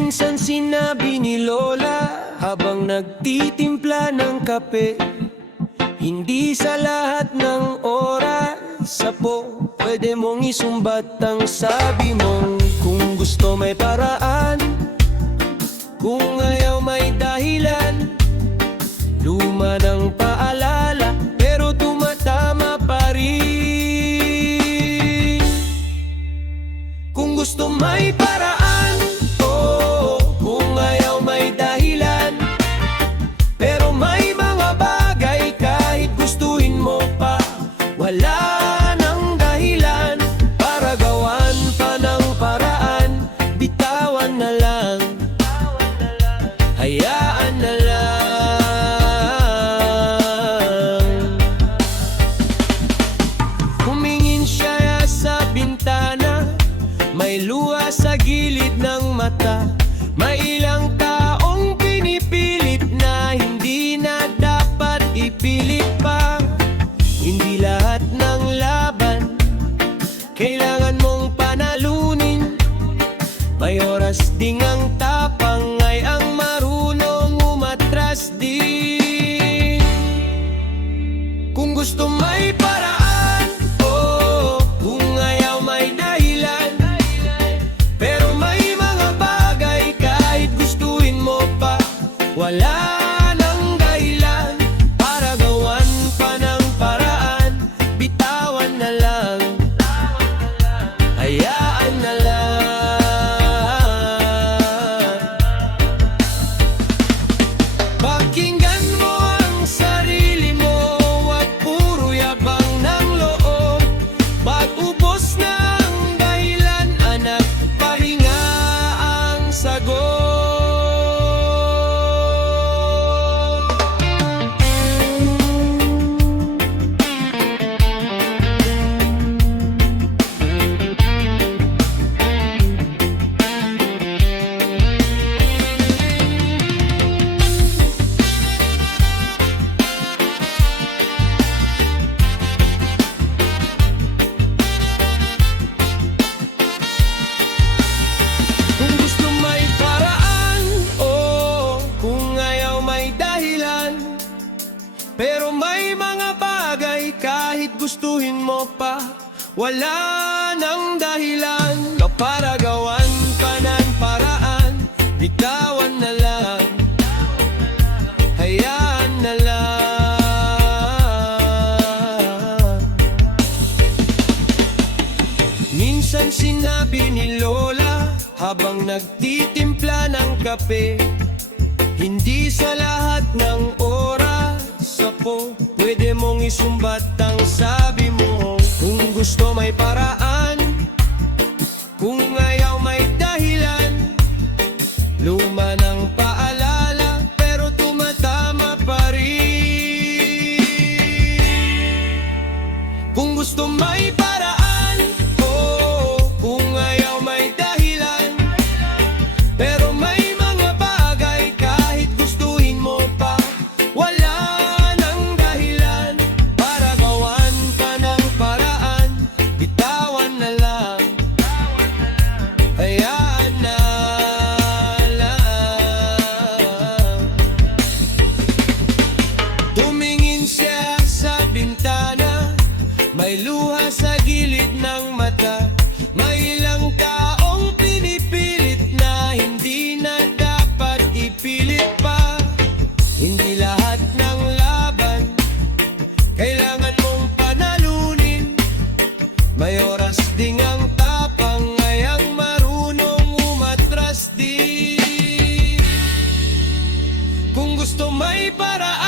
Minsan sinabi ni Lola habang nagtitimpla ng kape, hindi sa lahat ng oras po pwede mong isumbat ang sabi mong kung gusto may paraan, kung ayaw may dahilan. Luma ng paalala pero tumatama pa rin. Kung gusto may paraan, oh, kung ayaw may dahilan. Pero may mga bagay kahit gustuhin mo pa, wala nang dahilan para gawan pa ng paraan. Bitawan na lang, hayaan na lang. Humingin siya sa bintana, may luha sa gilid ng mata. May ilang taong pinipilit na hindi na dapat ipilit pa. Hindi lahat ng laban kailangan mong panalunin. May oras ding ang tapang ay ang marunong umatras din. Kung gusto may paraan, oh, kung ayaw may dahilan. Pero may mga bagay kahit gustuhin mo pa, wala nang dahilan para gawan pa ng paraan. Bitawan na lang, hayaan na lang. Pakinggan mo ang sarili mo, wag puro yabang ng loob. Pag-ubos na ang dahilan, anak, pahinga ang sagot. Kung gusto may paraan, oh, kung ayaw may dahilan. Pero may mga bagay kahit gustuhin mo pa, wala nang dahilan para gawan pa ng paraan. Bitawan na lang, hayaan na lang. Minsan sinabi ni Lola habang nagtitimpla ng kape, hindi sa lahat ng oras po pwede mong isumbat ang sabi mo. Kung gusto may paraan, kung ayaw may dahilan. Luma ng paalala pero tumatama pa rin. Kung gusto may paraan, oh, kung ayaw may dahilan. Pero may mga bagay kahit gustuhin mo pa, wala nang dahilan para gawan pa ng paraan. Bitawan na lang, hayaan na lang. Tumingin siya sa bintana, may luha sa gilid ng mata. May ilang taong pinipilit na hindi na dapat ipilit pa. Hindi lahat ng laban kailangan mong panalunin. May oras ding ang tapang ay ang marunong umatras din. Kung gusto may paraan,